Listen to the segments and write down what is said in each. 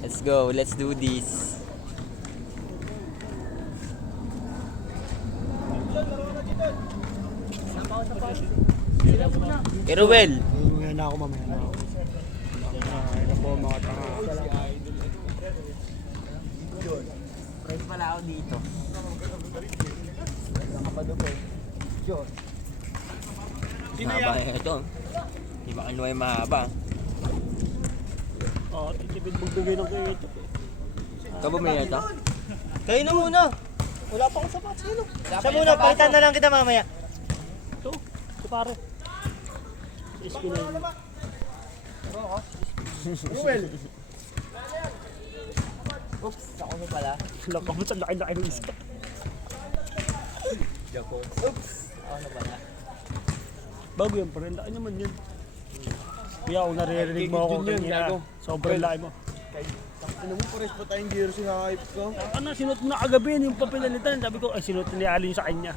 Let's go, let's do this. Keruel! Mamaya na ako, mamaya na ako. Ano po mga tanga. Friends pala ako dito. Mahaba ito. Di ba kanuha yung mahaba? Titipid magbigay ng kayo ito. Ikaw ba may ito? Kayo na muna. Wala pa akong sapat. Sino? Siya muna, palitan na lang kita mamaya. Ito pare. Iski na yun. Ruel! Oops, ako na pala. Lakamot, ang laki-laki ng iska. Oops, ako na pala. Bago yan, parang laki naman yun. Kuya, kung naririnig mo ako kanina, sobrang laki mo. Ano mo, pares pa tayong jersey na hype ko? Ano, sinuot mo na kagabi yung papilalitan. Sabi ko, ay sinuot ni Alin sa kanya.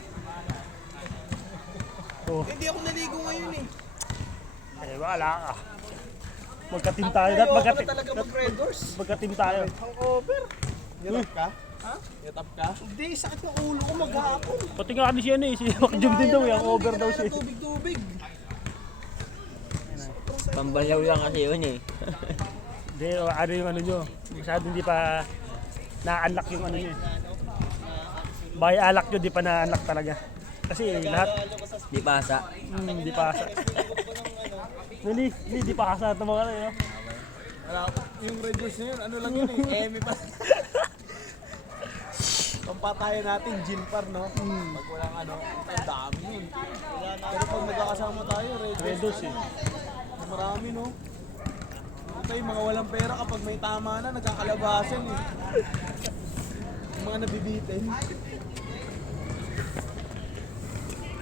Oh, Hindi ako naligo ngayon eh. eh wala ka. Magka-team tayo. Ayoko na talaga mag-Red Doors. Magka-team tayo. Ang over. Yatap ka? Ha? Yatap ka? Hindi, sakit ng ulo ko maghapon. Pati nga kasi yan eh, si Makjum din daw, yung over daw siya. Tubig-tubig. Pambalaw lang kasi yun eh. Hindi, ano yung ano nyo. Masyado hindi pa na-unlock yung ano nyo eh. By alak nyo, di pa na-unlock talaga. Kasi lahat, Di pasa. di pa asa. Di pa asa ito mga ano yun. Wala, yung Red Doors na yun, ano lang yun eh, Emi pa. Pampatayan natin, Gilpar, no? Pag walang ano, ang dami yun. Pero pag nagkakasama tayo, Red Doors eh. Marami, no? Tayo, mga walang pera kapag may tama na, nagkakalabasan eh. Yung mga nabibitin.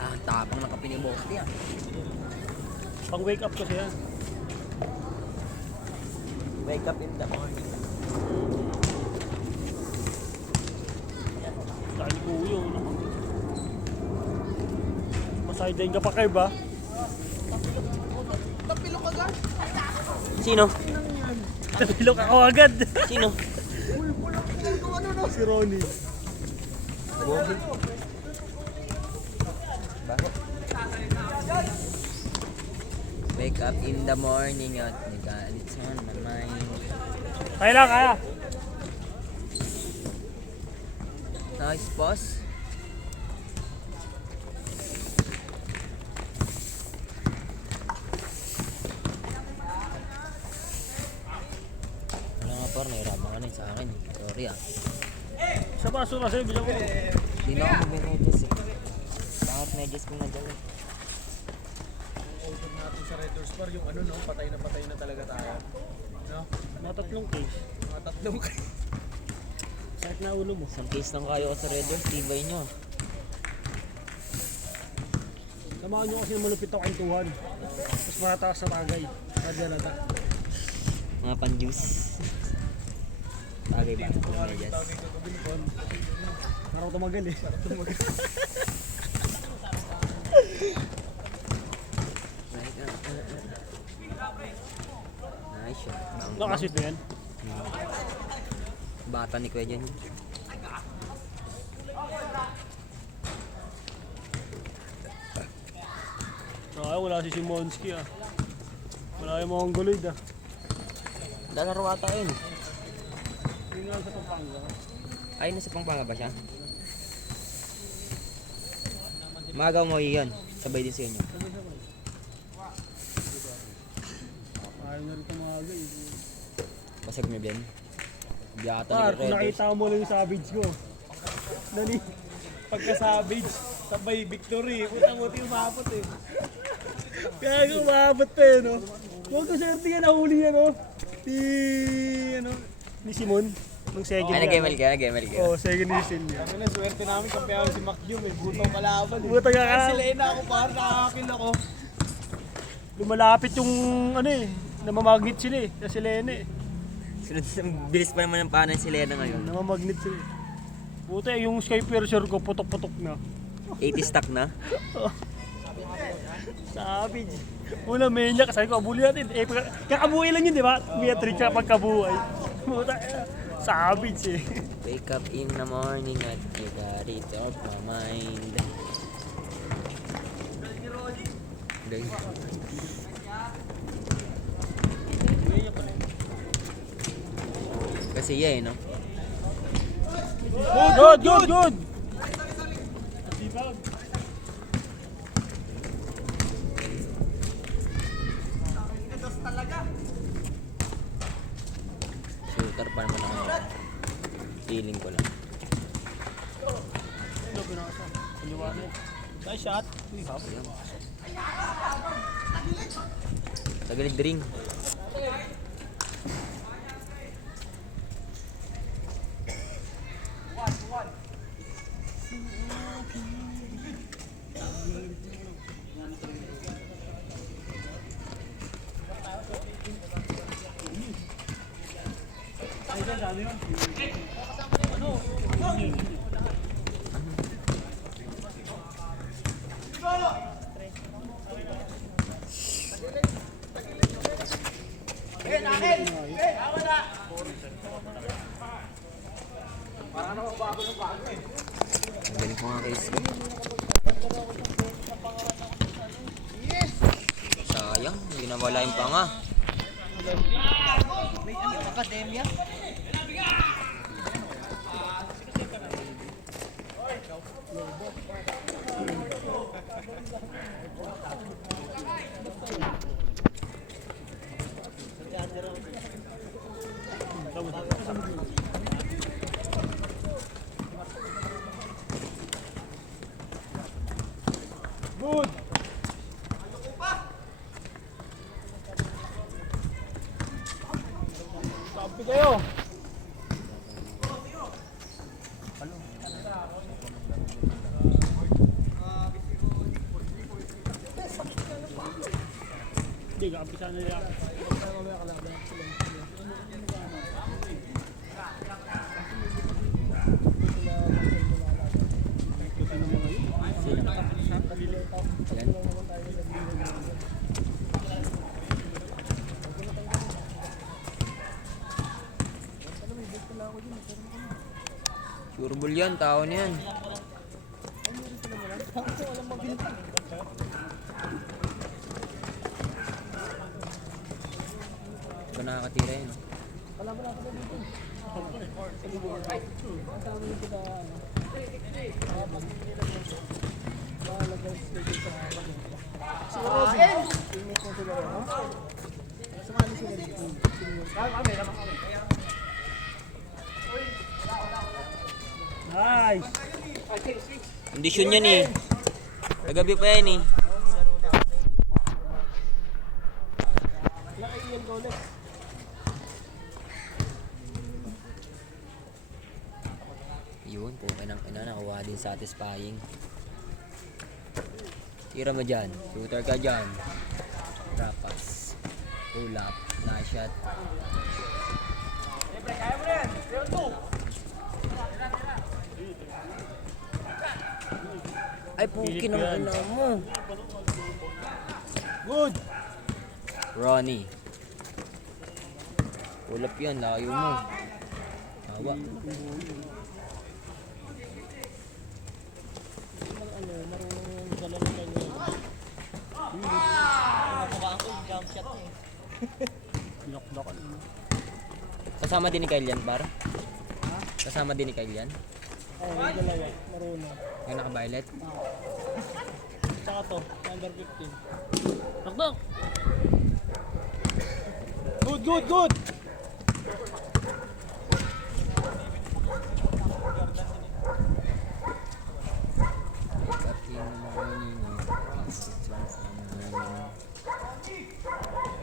Ah, tapang ng kape ni Bosti ah. Pang wake up kasi yan. Wake up in the morning. Dahil kuyo, no? Masideline ka pa kayo ba? Tapilok agad. Sino? Tapilok ako agad. Sino? Si Ronnie. Bogi. Bakit? Wake up in the morning at it's on my mind. Kaya lang, kaya. Nice boss. Wala nga par, nahirapan ka na sa akin. Sorry ah. Sa baso na sa'yo, bilang ko. Di na ako mag-medyas eh. Bakit medyas ko na dyan eh. Over natin sa Red Doors Bar, yung ano, no? Patay na talaga tayo. No? Matatlong case. Mga tatlong kayo. Sakit na ulo mo. Isang case lang kayo sa Red Doors, tibay nyo. Samahan nyo kasi malupit ako kwentuhan. Mas matataas sa bagay. Radyanata. Mga pan-juice. Bagay ba? Medyas. Parang tumagal eh. Nice shot. Nakasit ba yan? Bata ni Kuya dyan. Wala si Simonski ah. Wala yung Mongoloid ah. Lalaro ata yun. Yun lang sa Pampanga. Ay, nasa Pampanga ba siya? Magaw mo yun. Sabay din sa inyo. Ayaw na rin tumaga eh. Basag mo Ben. Biyata Par, ni kung Red nakita mo lang yung savage ko. Dali. Pagka-savage, sabay victory. Utang-uti umabot eh. Kaya nga umabot pa eh no. Huwag ko swerte nga nahuli yan no. Ni Simon. Nung second Ay, nag-ML ka, nag-ML ka. Oo, second ni Silvia. Kami na, swerte namin, kampiyawan si Macjum eh. Butang kalaban eh. Butang kalaban. Sila na ako par, nakakakil ako. Lumalapit yung ano eh. Namamagnet sila eh. Sa Silene eh. Bilis pa naman ng panay si Lena ngayon. Namamagnet sila. Puta, yung Sky Piercer ko, putok-putok na. 80 stock na. Sabi. Una, menya, kasali ko, abuli natin. Eh, kakabuhay lang yun, di ba? Beatrix, pagkabuhay. Puta, savage eh. Wake up in the morning at you got it off my mind. Guys. Kasi yeah, no? Good! Shooter pa naman ako. Feeling ko lang. Nice shot. Tagalig ring. Ang galing ko nga case ko. Sayang, hindi na wala yung panga. Akademya. Good! Sabi kayo! Hindi, kaapisa na nila. Yan. Sure ball yan, tao na yan. Ito nakakatira yun. Nice! Kondisyon yan eh. Kagabi pa yan eh. Yun, puka ng ina, nakuha din satisfying. Tira mo dyan, shooter ka dyan. Rapas. Pull up, nice shot. Ay, puki ng ina mo. Good! Ronnie. Pull up yan, layo mo. Hawa. Kasama din ni Kyle yan, par? Kasama din ni Kyle yan? Oo, yung dalawa. Marunong. Yung naka-violet? Tsaka to, number 15. Nakdok! Good!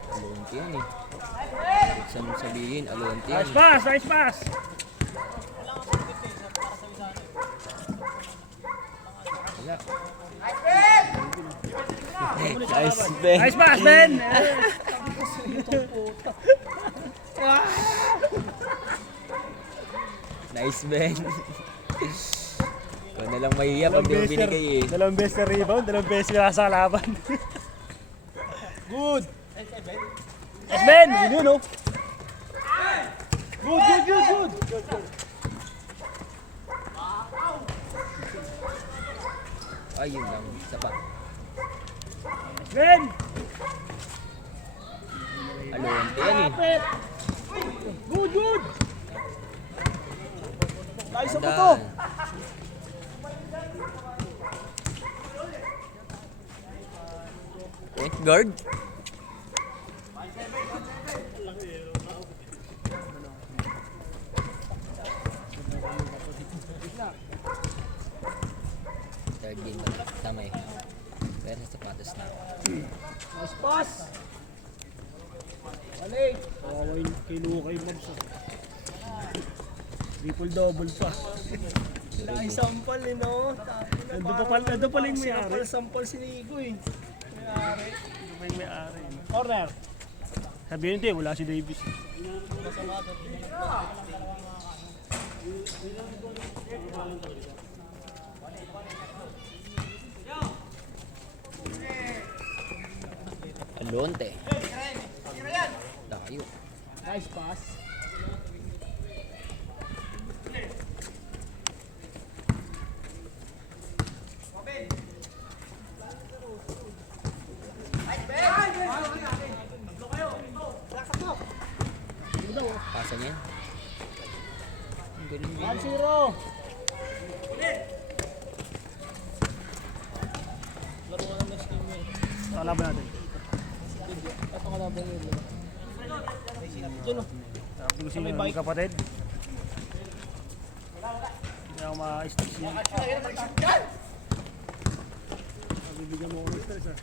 Alonte yan eh. Saan mo sabihin, Alonte yan. Nice pass! Wala. Nice, Ben. Nice pass, Ben! Nice, Ben. Ikaw na lang mahiya pag di mo binigay eh. Dalawang beses na rebound, dalawang beses na nasa kalaban. Good! Yes, Ben! Yun, no? Good! Ayun lang, isa pa. Ben! Alonte yan eh. Good! Ayos mo to! Tandaan. Point guard. Third game ba? Tama eh. Pero sa sapatos na. Nice pass! Balik! Kawawa yung kay Luka yung Mavs. Triple-double pa. Naisampal eh, no? Nandun pala yung may-ari. Sampal si Nico eh. Nandun pa yung may-ari. Corner! Sabihin nito wala si Davis. Alonte. Dayo. Nice pass. Pasa niya. Ang galing niya. 1-0! Sa kalaban natin. Ito ka na ba yun? Sabi ko sino yung kapatid. Hindi ako ma-stress niya. Bibigyan mo ako ng stress ah.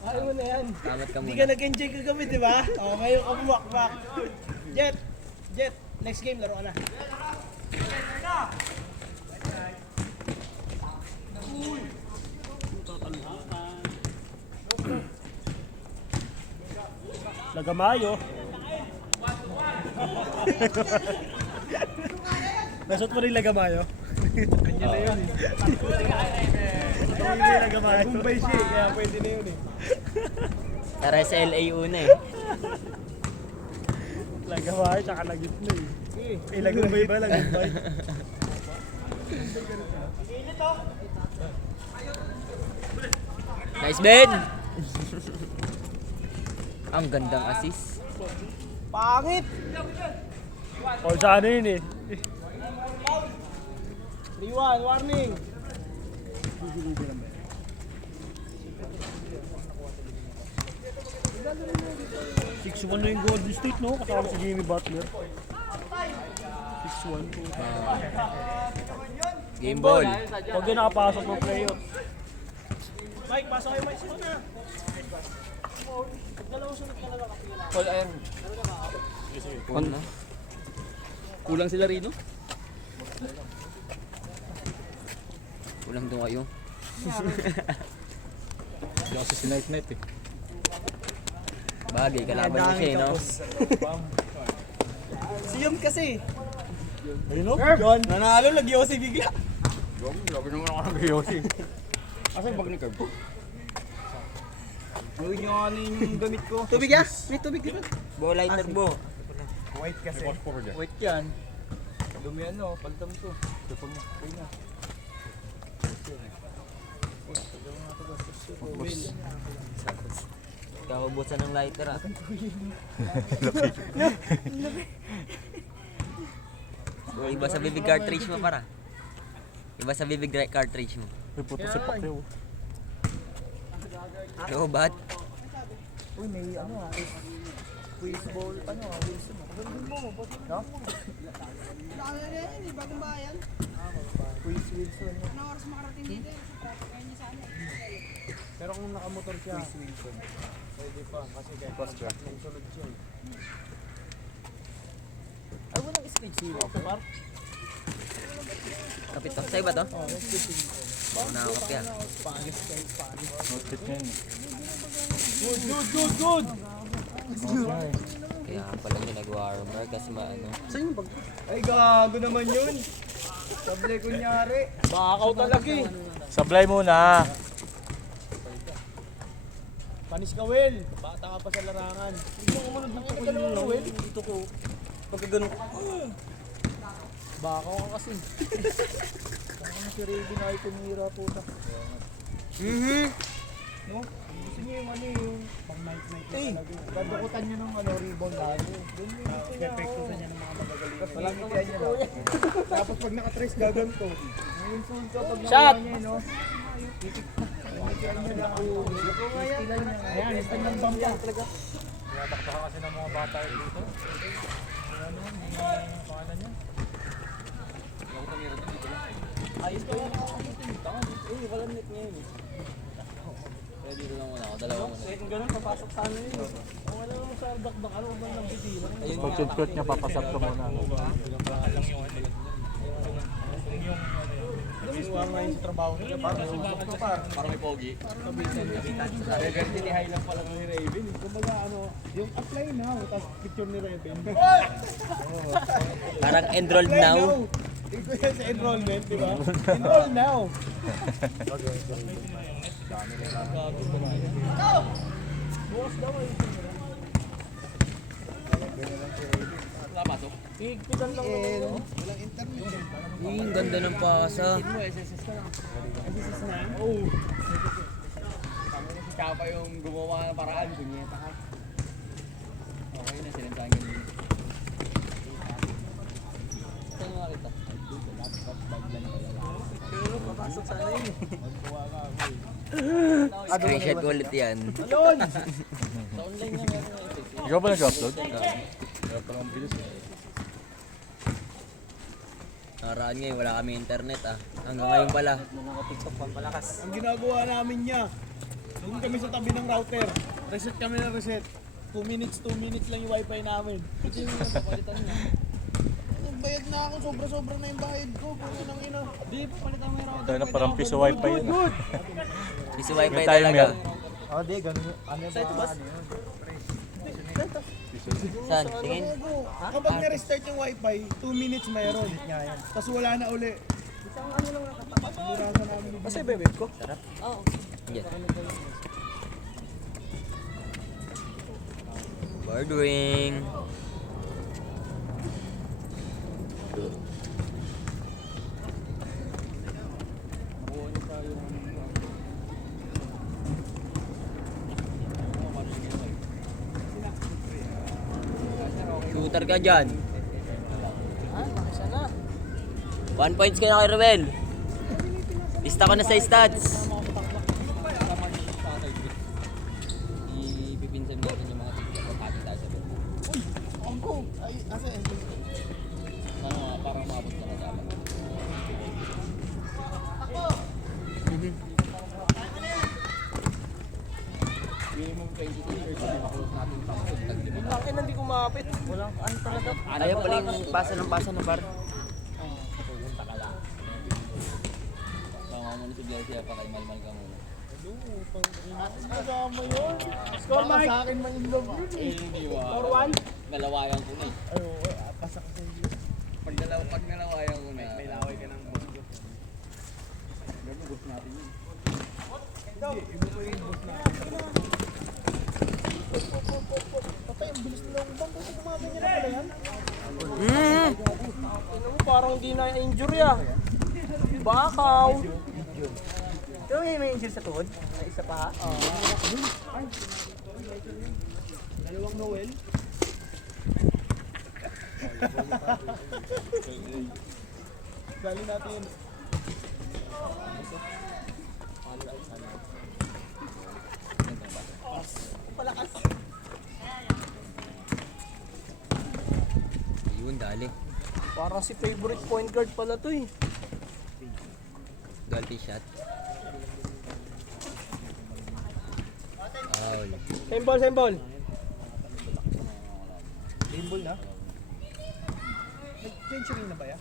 Ayaw mo na yan. Kamat ka Hindi muna. ka nag-enjoy kagabi, di ba? O, ngayon ka bumakbak. Jet! Next game, laro ka na. Lagamayo. Nasot mo rin Lagamayo? Kanya na yun eh. Hindi mo yung Lagamayo. Bombay siya eh, kaya pwede na yun eh. Tara sa LA una eh. Lagamayo tsaka lagit na eh. Eh, Lagumbay ba? Lagumbay? Nice, Ben! Ang gandang assist. Pangit! O sana yun eh. 3-1, warning! 6-1 na yung Golden State, no? Kasama si Jimmy Butler. 6-1 po. Game ball. Huwag yun nakapasok ng playoff. Mike, pasok kayo, Mike. Sunod na. Paul Iron. Ano? Kulang sila rino? Kulang doon kayo. Hindi kasi si Night Night eh. Bagay, kalaban mo siya eh, no? Si Yum kasi. Ayun, no? John, nanalo, nag-yosi bigla. Lagi nung ako nag-yosi. Asan bag ni Curb? Gawin nyo ano yung gamit ko. Tubig ya? May tubig dito. Bo, lighter bo. White kasi. Forward yan. White yan. Dumi ano, palitan mo to. Tupag mo. Kaya na. Kaubusan ng lighter ah. Iba sa bibig cartridge mo para. Iba sa bibig cartridge mo. May puto si Pacquiao. No, bat? Uy, may ano ah. Quiz ball, ano ah, Wilson. Gandun mo, ba't no? Hindi bagong bayan. Quiz Wilson. Anong oras makarating dito? Kaya niya sana. Pero kung nakamotor siya, Quiz Wilson. Pwede pa, kasi kaya nung sunod siya eh. Ay, walang speed zero. Okay, Mark? Kapit to. Sa'yo ba to? Oh, next speed zero. Nakakapya. Spanish kayo, Spanish. Noted yan. Good! Okay Kaya pala niya nag-warmer kasi maano. Ay, gago naman yun. Sablay kunyari. Bakaw talaga eh. Sablay muna. Panis ka, Will. Bata ka pa sa larangan. Hindi mo kumunod ng ito ko, Will. Dito ko. Pagka ganun. Bakaw ka kasi. Ano si Raven ay tumira puta. No? Gusto niyo yung ano yung pang night-night na talaga. Dadukutan niyo ng ano, ribbon lalo. Doon yung gusto niya. Pepektusan niya ng mga magagaling. Walang ngitian niya lang. Tapos pag nakatrace gaganto. Yung sunto pag Shot! niya, no? Ayan, stand ng bamba. Natakta kasi ng mga bata dito. Ano, mga pangalan niya? Ayos pa yung wala net ngayon eh. Kaya dito lang muna ako, dalawa muna. Kung ganun, papasok sa ano yun. Kung wala naman sa dakdak, ano ba ng bibila? Pag shoot niya, papasap ka muna. Nagsiwa nga yung sa trabaho nila. Parang susok to par. Parang may pogi. Tinihay lang pala ni Raven. Kumbaga ano, yung apply now, tapos picture ni Raven. Parang enrolled now. Ito yan sa enrollment, di ba? Enroll now. Higpitan lang naman. Ang ganda ng pasa. Si Chapa yung gumawa ng paraan, kunyeta ka. Okay na, sinansahan ka nila. Saan nga kita? Papasok sa ano yun. Screenshot ko ulit yan. Ayun! Sa online nga meron nga ito. Ikaw ba nag-upload? Nakaraan ngayon, wala kami internet ah. Hanggang ngayon pala. Ang ginagawa namin niya, doon kami sa tabi ng router. Reset kami ng reset. 2 minutes lang yung wifi namin. Ito yung napapalitan niya. Nagbayad na ako, sobra-sobra na yung bayad ko. Kung nang ina. Di, papalitan mo yung router. Tayo na parang piso wifi yun. Piso wifi May talaga. timer. Oh, di, ganun. Ano ba? Saan? Tingin? Kapag na-restart yung wifi, 2 minutes mayroon. Tapos wala na uli. Isang ano lang nakatapat. Sinurasan namin. Kasi bebek ko. Yan. Bordering. Shooter ka dyan. Sana. 1 points ka na kay Ruel. Lista ka na sa stats. Ipipinsan natin yung mga tigil ko pati tayo sa bed. Angko! Ay, asa eh. Parang maabot na kasama. Minimum 22 years na makulot natin pang tag-limit. Ang ina, hindi kumapit. Walang ano talaga. Ayaw pala yung pasa ng bar. Baka muna si Glacia pa kay Malmal ka muna. Kasama yun. Score, Mike. Sa akin ma-inlove yun eh. Hindi wa. 4-1. Nalawayan ko na eh. Ay, oo, pasak ko sa'yo. Pag nalawayan ko na. May laway ka ng boss ko. Gagubos natin yun. Hindi, iba ko yung boss natin. Patay, ang bilis nila ang bang. Kasi kumaganyan na pala yan. Ano mo, parang hindi na injury ah. Bakaw. Pero may injury sa tuhod? May isa pa ha? Dalawang Noel. Dali natin. Palakas. Yun, dali. Parang si favorite point guard pala to eh. Dolphy shot. Foul. Same ball, same ball. Rainbow na? Nag-change rin na ba yan?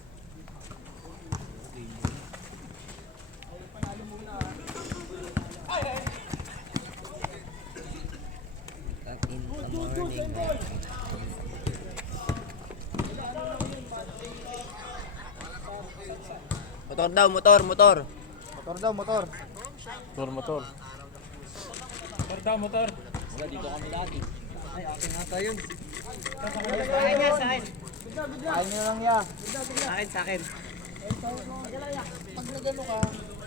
In the morning. Motor daw, motor. Motor daw, motor. Motor. Wala, dito kami lagi. Ay, akin nga tayo. Sa akin yan, sa akin. Akin nyo lang ya. Sa akin, sa akin. Pag nagano ka,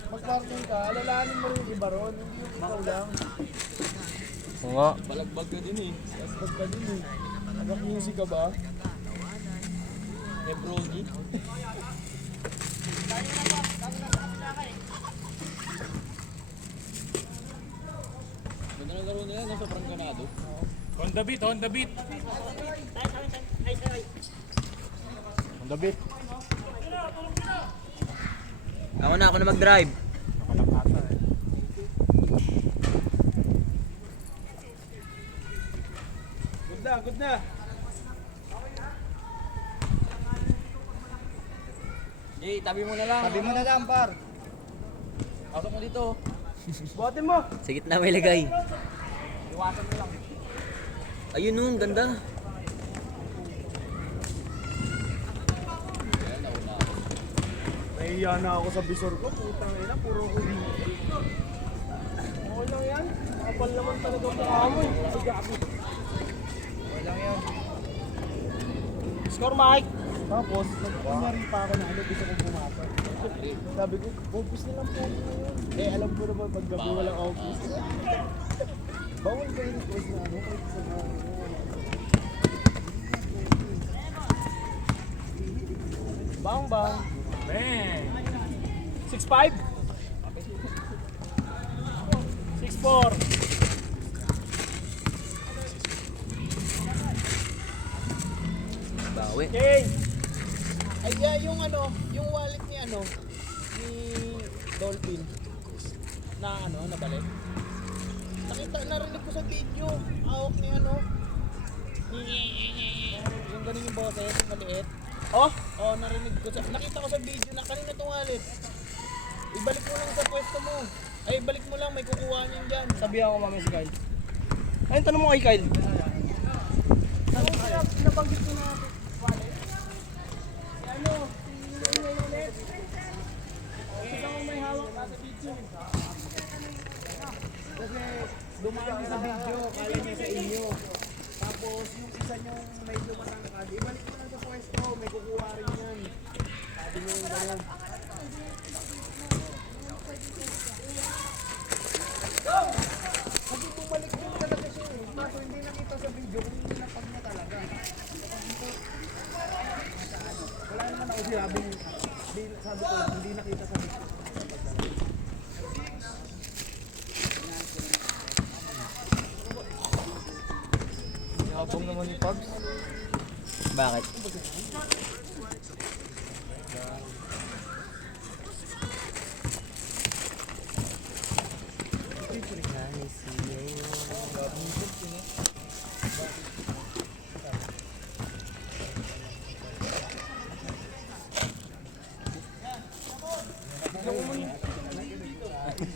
mag-parking ka, alalahanin mo rin yung iba ron. Hindi yung ikaw lang. Nga. Balagbag ka din eh. Tapos ka din eh. Nag-music ka ba? Eh, Brogy. Ganda ng laro na yan, nasa sobrang ganado. On the beat. Ako na mag-drive. Good na. Jay, tabi mo na lang. Sabi mo na lang, par. Pasok mo dito. Buhatin mo. Sa gitna may lagay. Iwasan mo lang. Ayun nun, ganda. Nahiya na ako sa visor ko. Putang ina, puro huli. Okay lang yan. Kapal naman talaga ang mukha mo eh. Ay, gabi. Okay lang yan. Score, Mike! Tapos, nagkunyari pa ako na ano, gusto kong pumasok. Sabi ko, office na lang po ngayon. Eh, alam ko naman, pag gabi walang office. Bawal ba yung request na ano? Kahit sa mga bang. Man. 6'5"? 6'4". Bawi. Okay. Ay, yung ano, yung wallet ni Dolphin na nabalik. Narinig ko sa video, hawak ni yung ganun yung boses, yung maliit. Oh, narinig ko nakita ko sa video na kanina tong wallet. Ibalik mo lang sa pwesto mo. Ay, ibalik mo lang, may kukuha niyan dyan. Sabihan ko mamaya si Kyle. Ayun, tanong mo kay Kyle. Nabanggit ko na wallet. May hawak na sa video. Kasi dumaan din sa video, kaya niya sa inyo. Tapos yung isa niyong may lumatangkad, ibalik mo lang sa pwesto, may kukuha rin yan. Sabi niyo yung gano'n. Kasi bumalik yung talaga siya eh. Kaso hindi nakita sa video kung nilapag na talaga. Wala naman ako sinabing, sabi ko lang, hindi nakita sa video. Yabang naman ni Pabs. Bakit?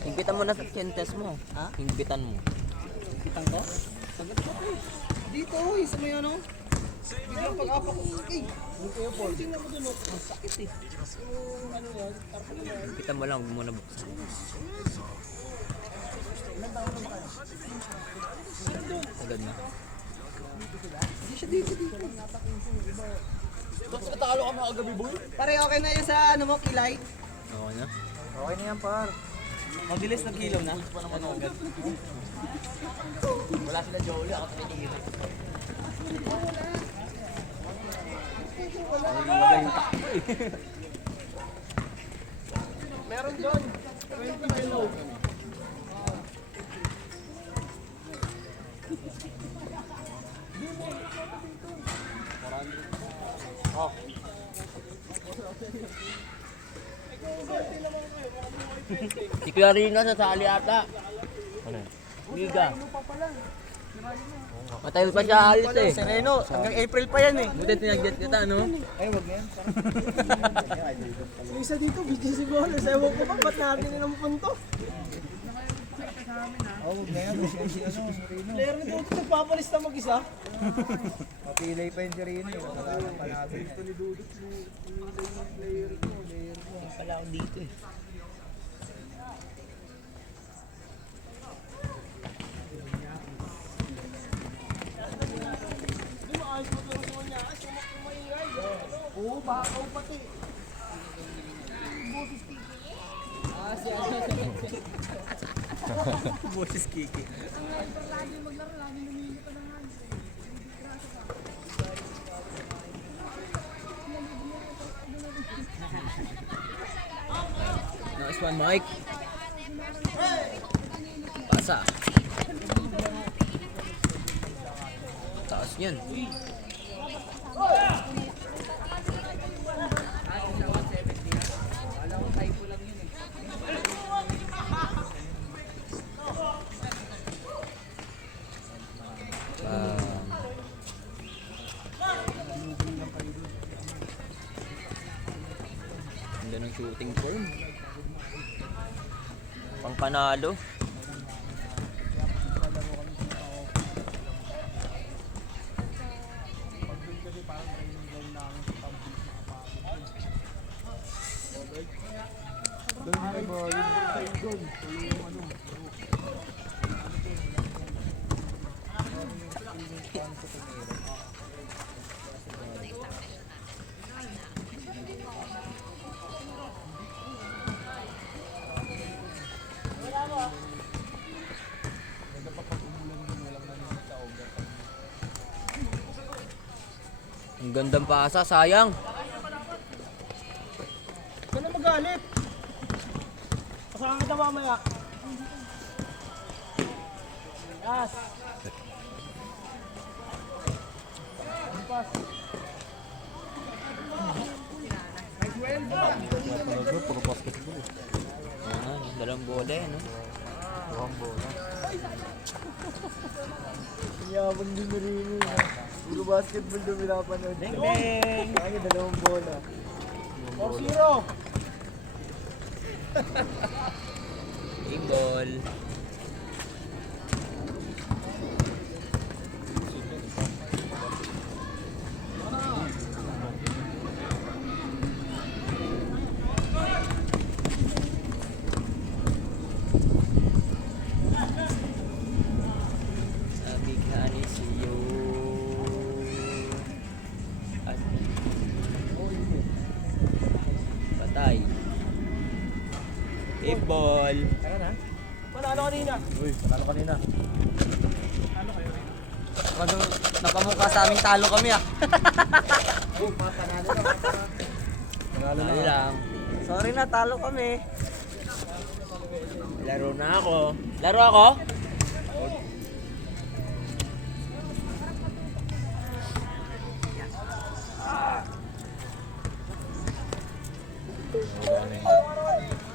Hingpitan mo na sa kentes mo. Ha? Hingpitan mo. Kitang ko? Sagat ko eh. Dito sa may ano. Biglang pag-apa ko. Eh, yung kayo po. Tingnan mo dun. Ang sakit eh. Yung ano yan, tarpa na yan. Hingpitan mo lang, huwag mo na buksan. Ilan taon na ba kayo? Agad na. Hindi siya dito. Tapos natalo ka mga gabi boy. Pare, okay na yun sa ano mo, kilay? Okay na? Okay na yan par. Mabilis ng kilo na. Ano agad? Wala sila Jolie, ako tinigil. Meron doon. 20 kilo. Si Kuya Rino sa sali ata. Ano? Liga. Matagal pa siya alis eh. Sereno, hanggang April pa yan eh. Buti tinagdat kita, no? Ay, wag yan. Yung isa dito, BGC Bonus. Ewan ko ba, ba't natin nilang punto? Oo, huwag na yan. Si ano, si Rino. Player ni Dudut nagpapalis na mag-isa. Mapilay pa yun si Rino. Kasalanan pa natin. Ito ni Dudut, player ko. Pala ako dito eh. Oo, bakaw pati. Boses Kiki. Nice one, Mike. Pasa. Taas niyan. Ganda ng shooting form. Pang panalo. Ang gandang pasa, sayang. Huwag na magalit. Kasama kita mamaya. Yes. Dalawang bola eh, no? Yabang din ni Rino. Puro basketball doon pinapanood. Ding ding. Kaya dalawang bola. 4-0. Big ball. Sabighani siyo. At patay. Big ball. Panalo kanina. Uy, panalo kanina. Napamukha sa aming talo kami ah. Panalo Talo lang. Sorry na, talo kami. Laro na ako. Laro ako?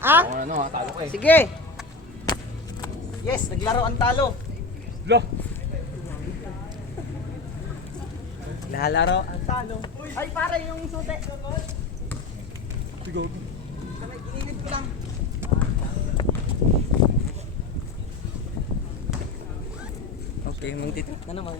Ha? Ako na no, ha? Talo ko eh. Sige. Yes, naglaro ang talo. Lo! Lalaro ang talo. Ay, pare yung sute. Sigaw. Inilid ko lang. Okay, magtitrip na naman.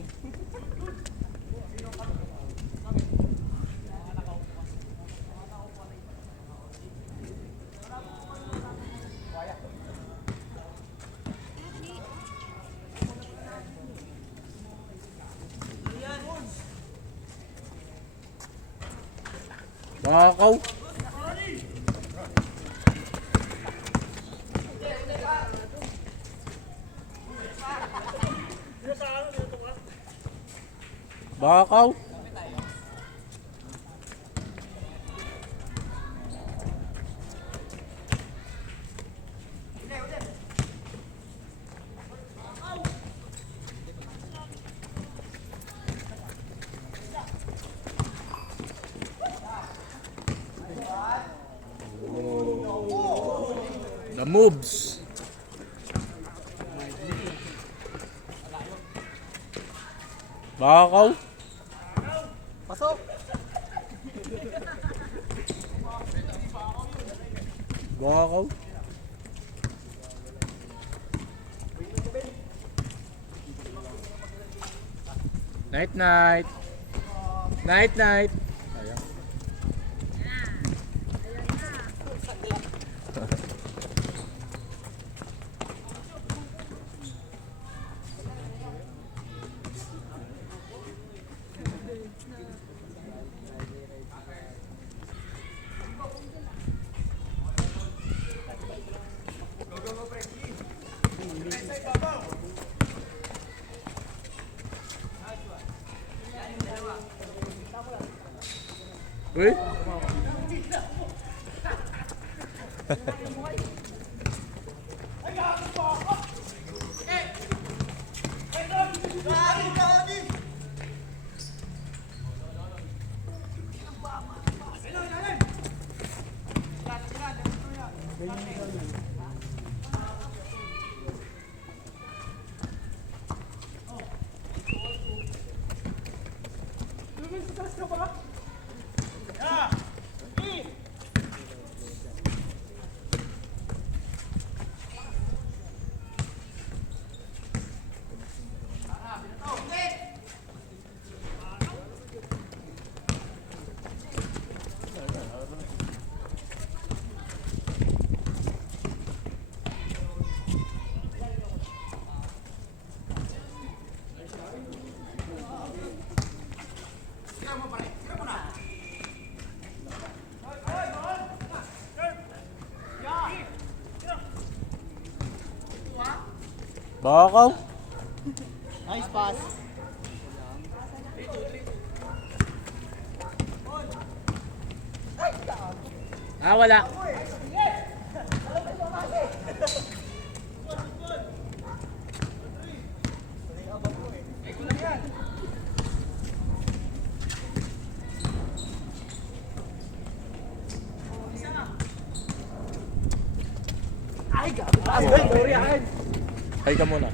Bakaw! Bakaw! The moves. Bakaw. Pasok. Bakaw. Night night. Night night. Ayan. Uy. Bakaw. Nice pass. Ah, wala. Hay ka muna.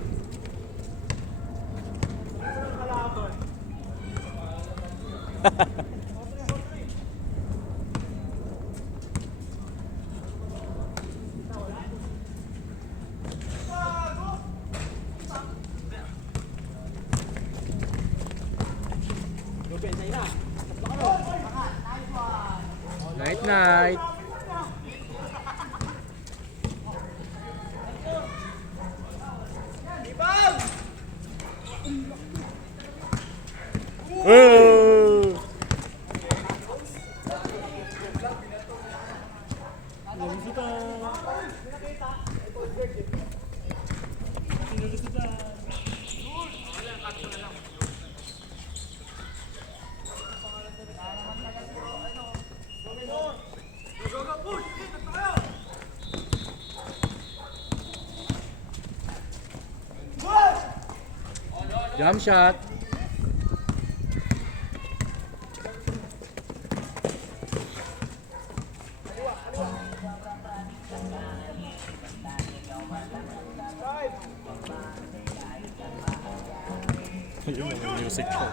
Night night. Jump shot. Yun yung music ko.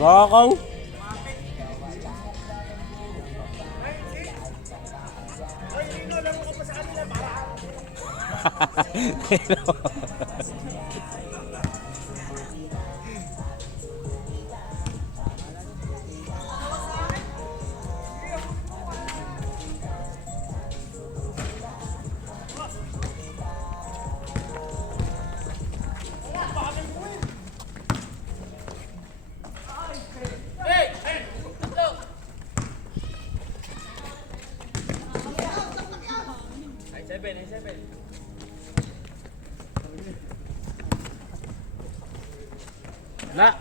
Bakaw. La.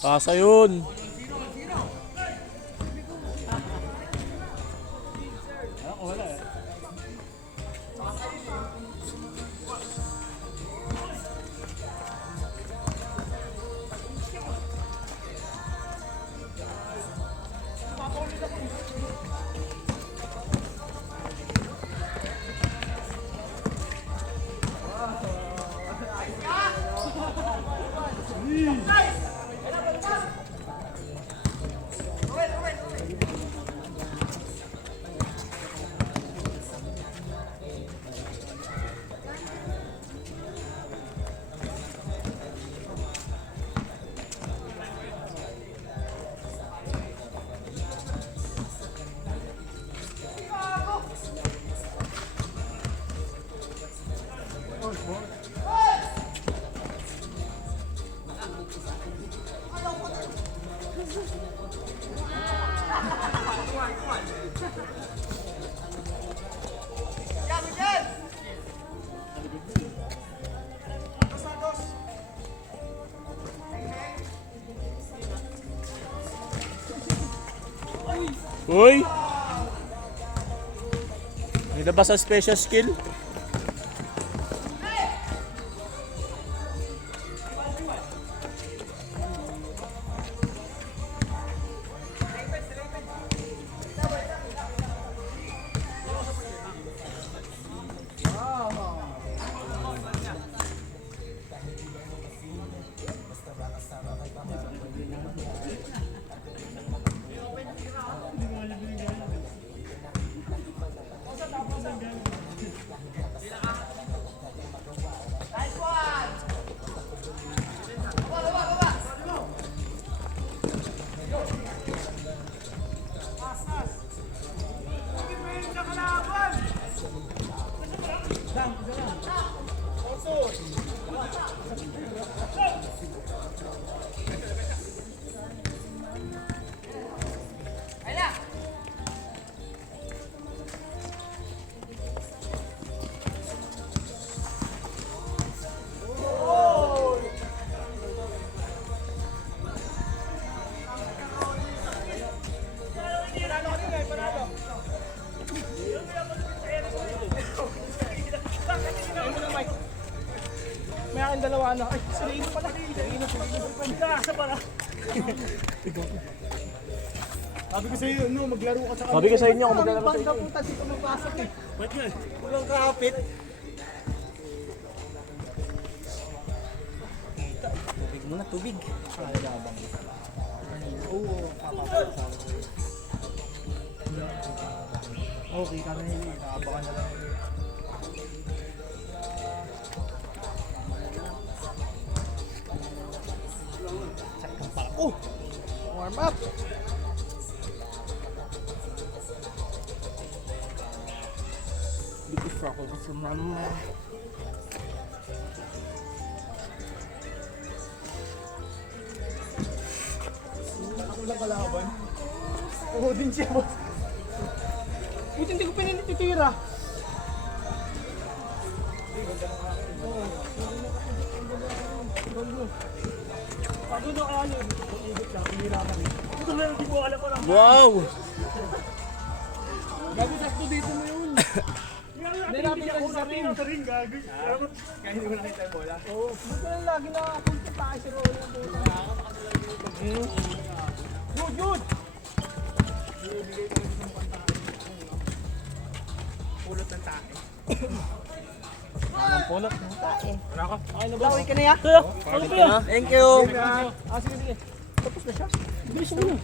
Kasa yun. Uy! May labas sa special skill. nga ang dalawa na. Ay, Sereno pala. Sereno. Nasa pala. Sabi ko sa'yo, no, maglaro ka sa Sabi ko sa inyo, kung maglalaro sa Bangka punta dito mapasok eh. Ba't nga? Walang kapit. Tubig muna, tubig. Okay, kami. Nakabakan na lang. Oh! Warm up! Dito sa ako sa mama. Ako lang kalaban. Oo din siya, boss. Buti hindi ko pinititira. Pag doon kaya yun, ikot lang, hinirapan eh. Ito na yung di ko alam ko lang. Wow! Gabi sakto dito mo yun. Nilapit ako sa ring, gago. Kaya hindi mo nakita yung bola. Oo, buti lang lagi nakapunta tayo si Roland. Good, good! Pulot ng tae. Pulot ng tae. Wala ka? Lawi ka na ya? Kaya, ano ba yan? Thank you! Sige, sige. Tapos na siya. Bilis mo na.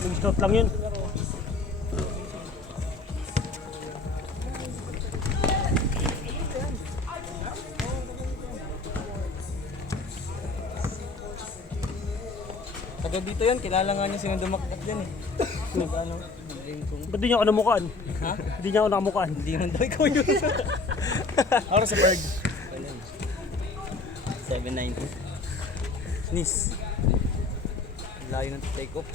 Yung shot lang yun. Taga dito yan, kilala nga niya sino dumaktak dyan eh. Ano? Ba't di niya ako namukaan? Ha? Hindi niya ako nakamukaan. Hindi man daw ikaw yun. Ako sa bird. 790. Sneeze. Layo ng take off.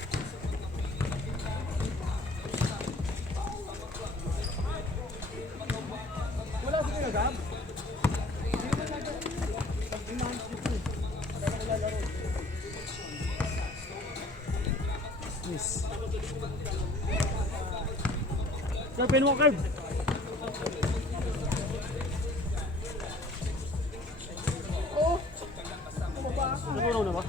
Wala sa pinagab. Sir, pin mo card. Natunaw na ba?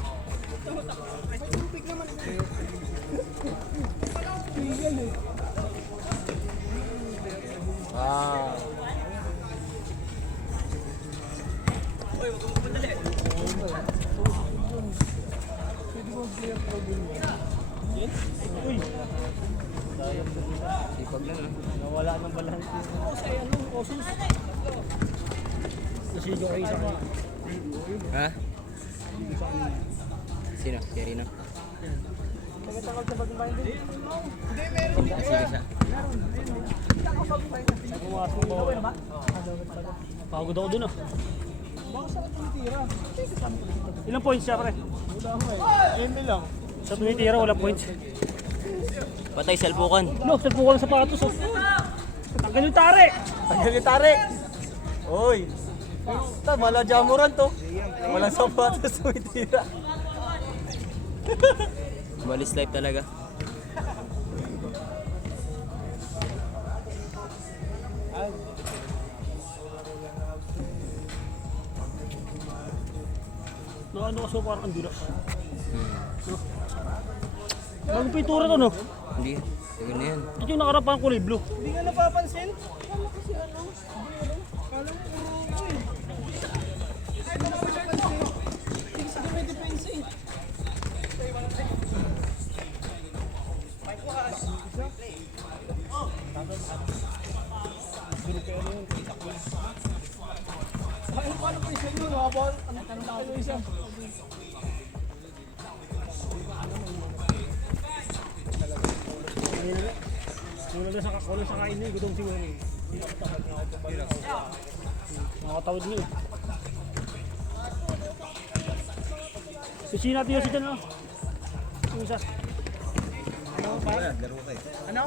Wow. Uy, Sipag lang ah. nawala ng balance. Kasi ano, osus. Nasigo kayo sa kanya. Ha? Sino? Si Rino? Sige siya. Pumasok mo. Pagod ako dun ah. Baka sa tumitira. Ilang points siya pre? Wala ko eh. Eme lang. Sa tumitira, walang points. Patay salpukan. No, salpo ko ng sapatos oh. Tanggal yung tare. Pagkalitari! Oy! Ta, mala jamuran to. Walang sapatos tumitira. Balis life talaga. Ano ka so parang ang dula. No. Bagong pintura to no? Hindi. Sige na yan. Ito yung nakarap parang kulay blue. Hindi nga napapansin. Paano pa isa yun? Habang ang tayo isa. Wala na sa kakulong sa kain niya, gudong siguro eh. Nakatawid niya eh. Susi natin yung si dyan ano? Yung isa. Ano?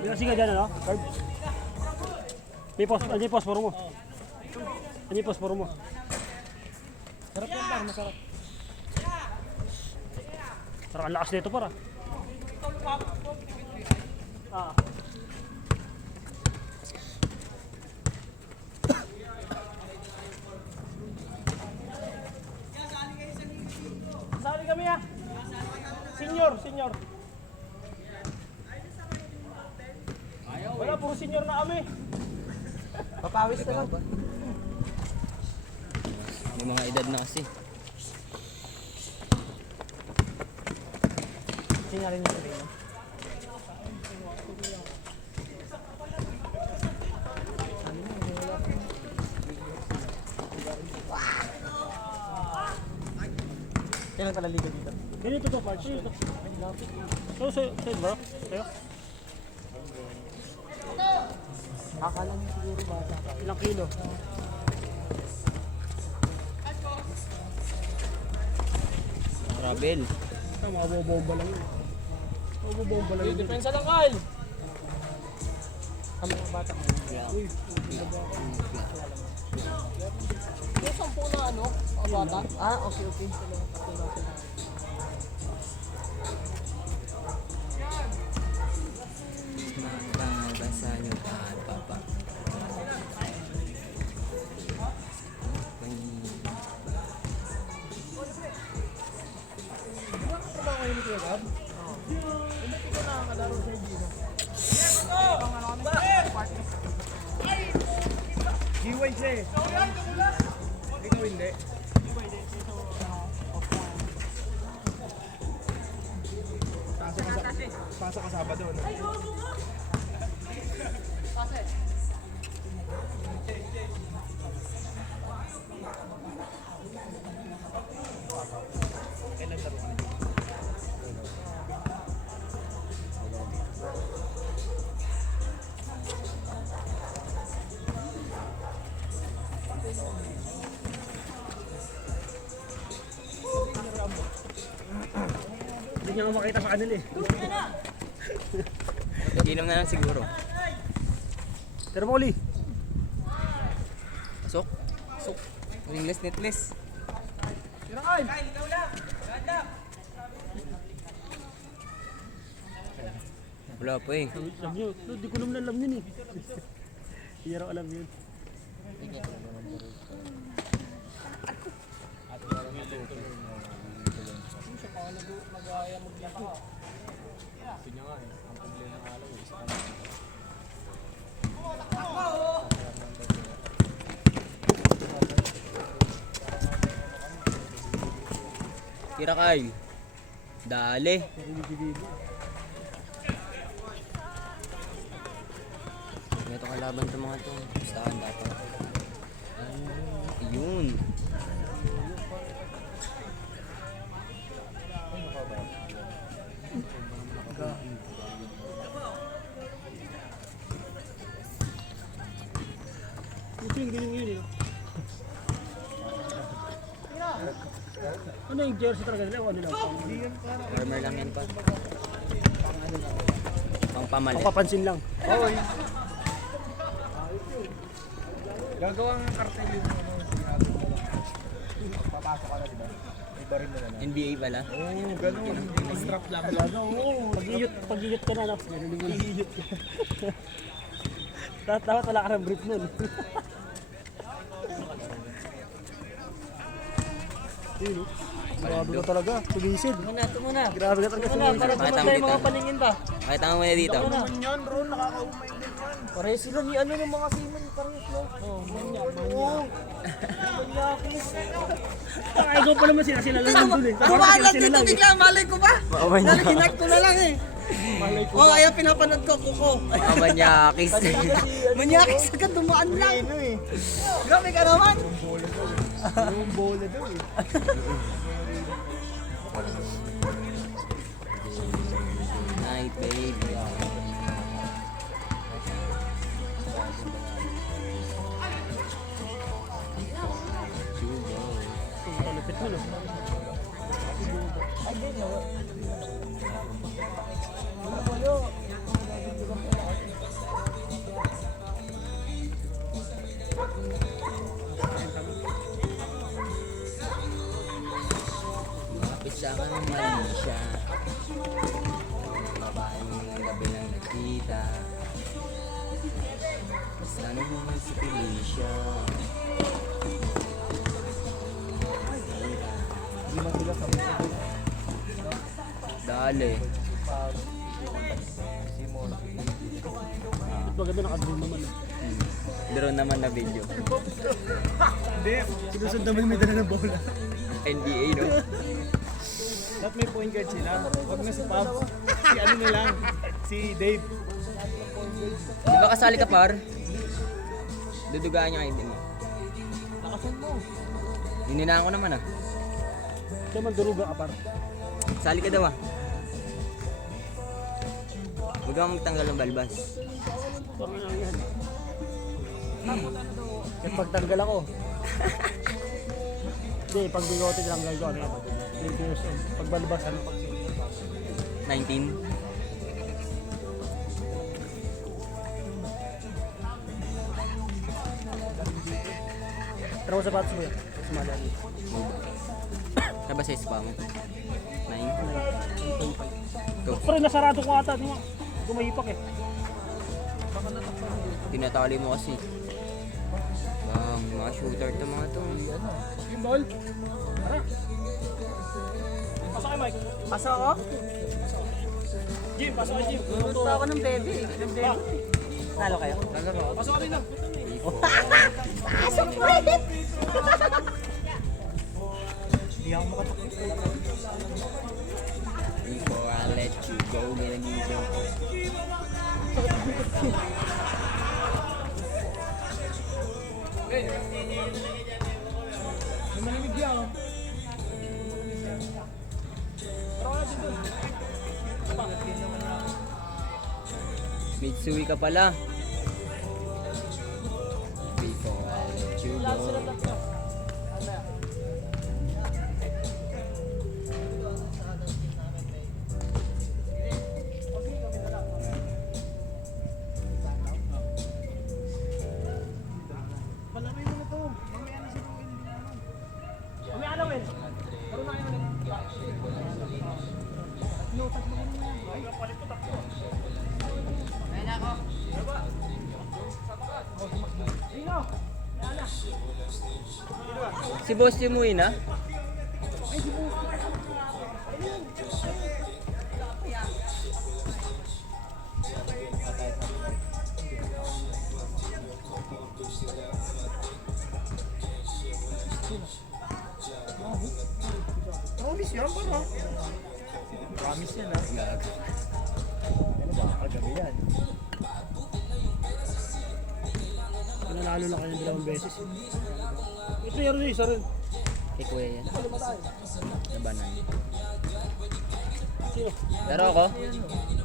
Binasi ka dyan ano? Carb. May ano yung posporo mo? Ano yung posporo mo? Sarap yan par, masarap. Parang ang lakas nito para. Ah. Sali kami ah. Senior, senior. Wala, puro senior na kami. Papawis na lang. May mga edad na kasi. Tingnan rin yung sabi mo. Kailan pala liga dito? Ganito to, Parch. So, sa'yo ba? Sa'yo? Akala niyo siguro bata ka. Ilang kilo? Travel. Mga bobomba lang yun. Bobomba lang yun. Depensa lang, Kyle. Ang mga bata ka. Yung 10 na ano, mga bata. Ah, okay, okay. Mabasa nyo papa. Giway siya eh. Ikaw hindi. Pasok ka Sabado, no? Hindi niya ako makita sa kanila eh. Inom na lang siguro. Pero Molly, Pasok. Pasok. Wingless, netless. Wala pa eh. alam nyo, di ko naman alam yun eh. Hindi raw alam yun. Tira Kyle. Dali. Ito kalaban to mga to. Gustahan dapat. Ayun. Ito yung galing yun eh. Ano yung jersey talaga nila? Ano lang? Warmer lang yan pa. Pang pamalit. Papapansin lang. Gagawa ng kartel yun. Papasok ka na, diba? Iba rin mo na. NBA pala. Oo, ganun. Strap lang. Pag-iyot ka na, no? Pag-iyot ka. Dapat wala ka ng brief nun. Yun, no? Grabe ka talaga. Sugisid. Ito muna. Grabe ka talaga sugisid. Para Pakita mo tayo dito. mga paningin ba? Pakita mo muna dito. Naman yan, Ron. Nakakaumay din yan. Pareho sila ni ano ng mga seaman. Pareho sila. Oo. Manyakis. Ay, ikaw pa naman sila lang nandun eh. Tumaan lang Sila dito lang eh. bigla. Malay ko ba? Narinig ko na lang eh. Malay ko. Oh, kaya pinapanood ko kuko. Mga manyakis. Manyakis agad dumaan lang. Grabe ka naman. Yung bola daw eh. Night, baby. Lupit mo, no? Kapit sa akin ng Malaysia. gabi lang nakita. Sana naman si Felicia. Hindi man sila sa mga Dali. Simon. Ba't maganda nakadroon naman eh. Drone naman na video. Hindi, sinusundan mo yung may dala ng bola. NBA, no? Dapat may point guard sila. Huwag na si Pab. Si ano na lang. Si Dave. Di ba kasali ka, par? Dudugaan niya kayo din mo. Lakasan mo. Hininaan ko naman, ah. Kaya magduruga ka par. Sali ka daw, ah. Huwag kang magtanggal ng balbas. Parang lang yan. Kahit pagtanggal ako. Hindi, pag bigote tanggal ko. Ano yan? 20 years old. Pagbalbas, ano? 19. Tara mo sapatos mo yan. Sumala niyo. Ano ba sa spam? 9? Ito. Pero nasarado ko ata. Gumayipak eh. Tinatali mo kasi. Mga shooter to mga to. Yung ball. Tara. Pasok kayo, Mike. Pasok ako? Jim, pasok kayo, Jim. Punta ako ng bebe. Nalo kayo? Pasok ka rin lang. Pasok ko ulit! Hindi ako makatakot. Before I let you go, ginagigil ko. May malamig yan. Mitsui ka pala. Before I let you go. Palagay mo na to. Mamaya na si Ruel. Kami alawin. Karoon na kayo ulit. Ay, kapalit ko takbo. Si Boss Jimuin, ah? Promise yan pa no? Promise yan ha. Gag. Ano ba? Kagabi yan. Nanalo na kayo dalawang beses. Ito yun isa rin. Kay Kuya yan. Nabanan. Sino? Laro ako?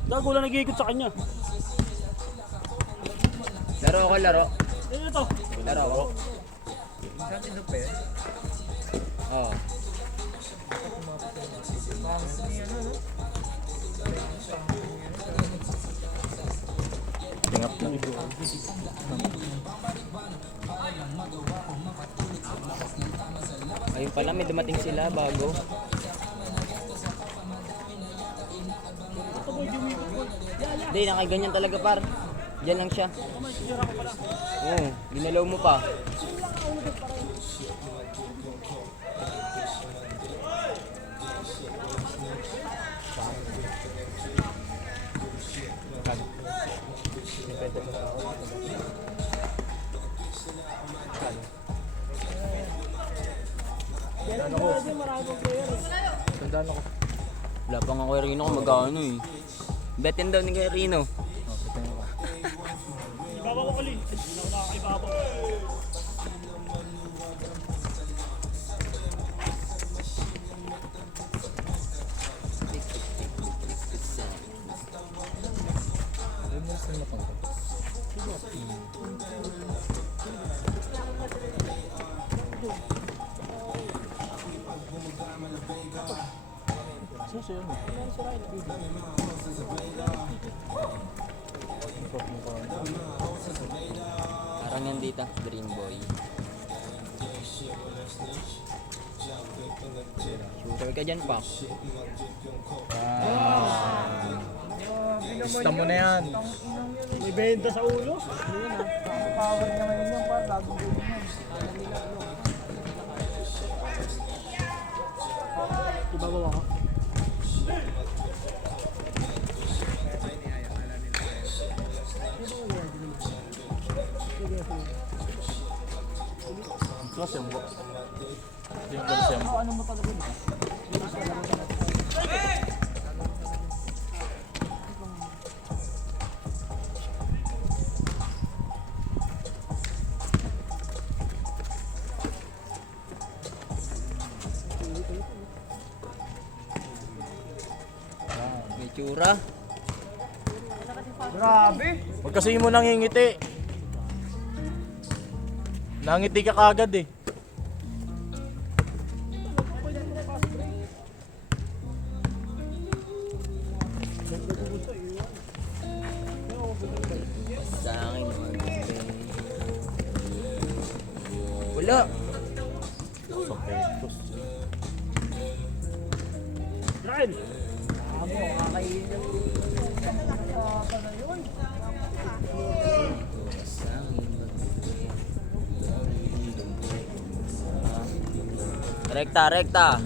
Gago lang nag-iikot sa kanya. Laro ako, laro. Ito. Laro ako. Saan si Lupet? Oo. Bangis ni ano no? Tingap na. Ayun pala, may dumating sila bago. Hindi, nakaganyan talaga par. Diyan lang siya. Oo, ginalaw mo pa. Tandaan ako. Wala pa nga Kuya Rino kung magkano eh. Betin daw ni Kuya Rino. Ibabaw ko ulit. Hindi na ako nakakaibabaw. Parang yan dito, Green Boy. Shooter ka dyan pa. Grabe Gusto mo na yan. May benta sa ulo. Power naman yun par, lagong ganyan. Ibabaw ako. Ano mo talaga yun? May tsura. Grabe! Huwag kasi mo nangingiti. Nangiti ka kagad eh. Sa akin naman. Wala. Ryan! Amo, kakainin yung Sa akin. Rekta, rekta.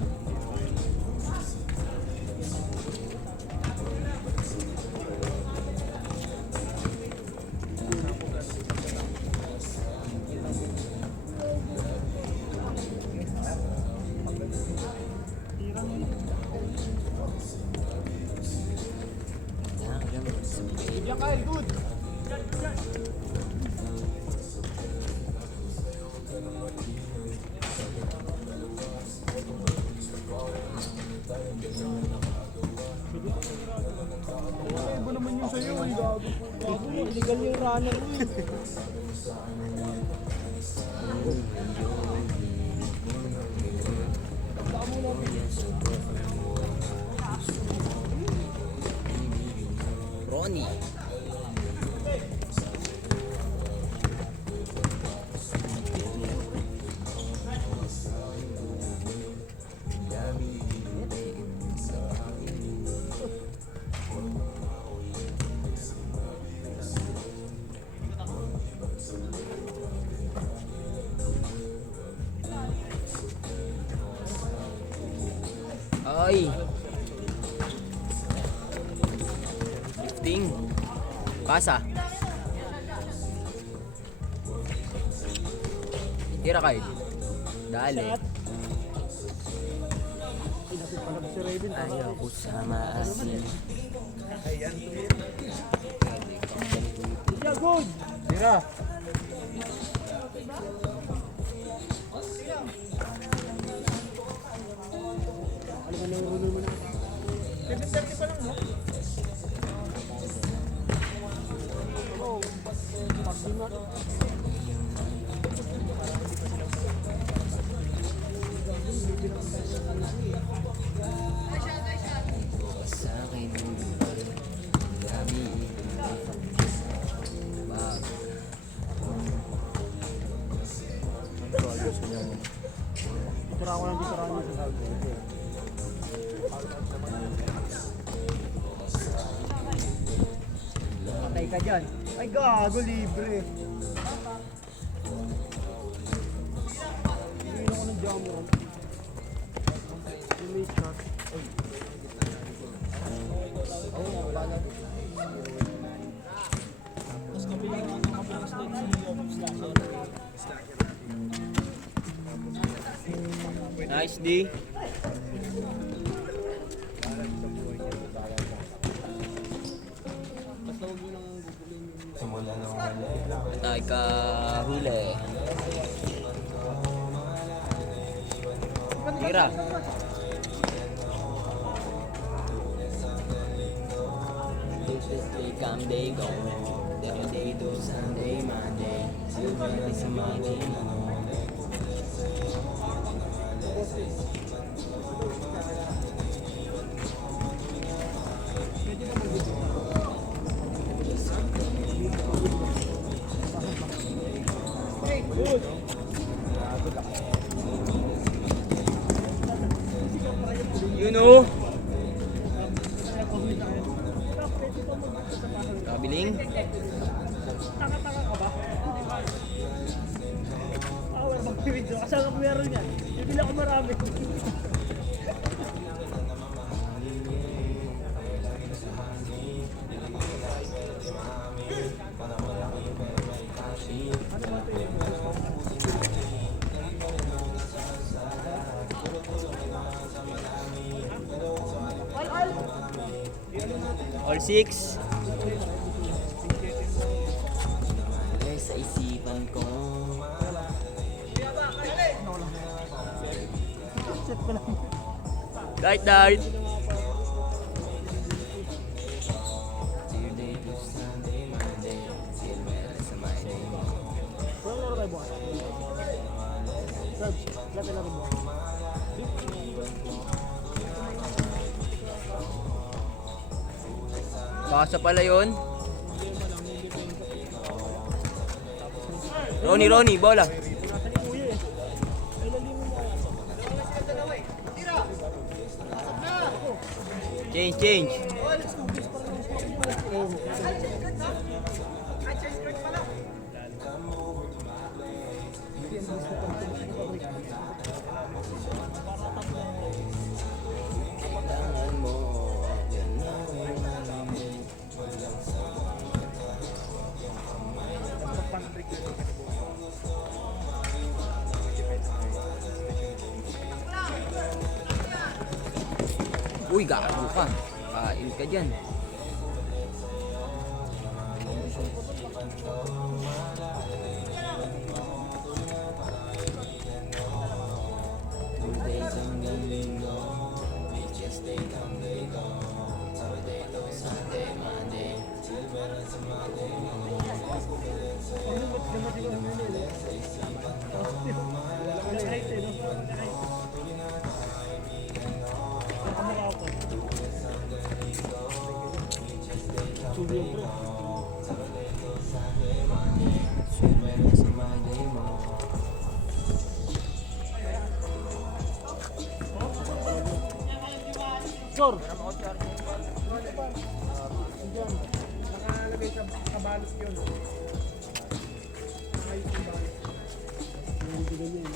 Bigyan ka, good! Iba naman yung sa'yo, ay gago. Gago mo, illegal yung runner mo eh. Ronnie. Ay. Lifting. Pasa. Tira kayo. Dali. Inapit pala si Raven. Ayaw ko sa maasin. Yeah, good! Tira. Ano ka nang rulo mo na? 7:30 pa lang, no? Oh, pag-dinat. Sa akin. Dami. Bag. Tira ko lang dito rani sa tawag. Patay ka dyan. Ay, gago, libre. Hindi ako ng jammer. May shot. Nice D. Patay ka huli. Tira. Tuesday, Sunday, go. Day to Sunday, Monday. Tuesday, sa Monday. You know? Kabiling. Taka-taka ka ba? Wala bang video? Kasama ko meron yan. Bibili ako marami. All 6. Sa isipan ko. Dart, dart. Wala laro tayo bukas. Serbs, lahat na laro bukas. Baka pala yun. Ronnie, bola. Nasa ni Kuya eh. Ay, lalimin mo kaya. Change. Uy, gago ka. Kain ka dyan. Sor! Diyan, nakalagay sa kabalot yun. Ayos yung balot. Hindi ganyan.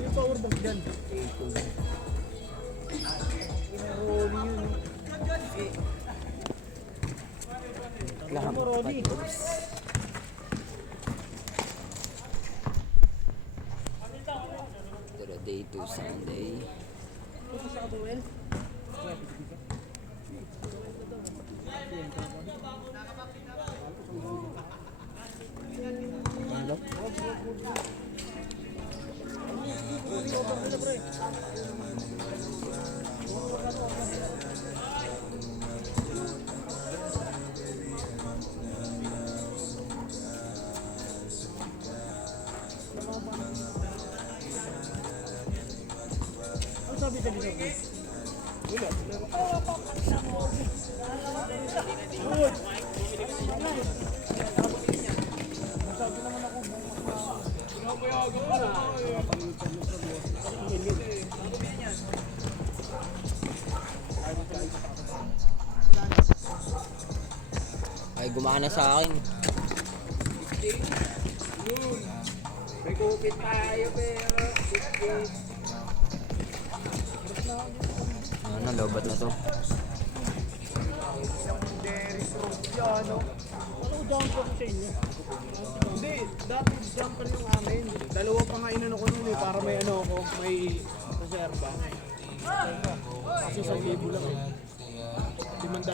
Yung power bank dyan. Rolly yun. Alam mo, Rolly. Day to Sunday. Ang sabi ka dito? Wala. Sabi naman ako. Ay, gumana sa akin. May kupit tayo pero Ano, lobat na to. Ano jump ko sa inyo? Hindi, dati jumper yung amin. Dalawa pa nga inano ko nun eh, para may ano ako, may reserva. Kasi 1,000 lang eh. 500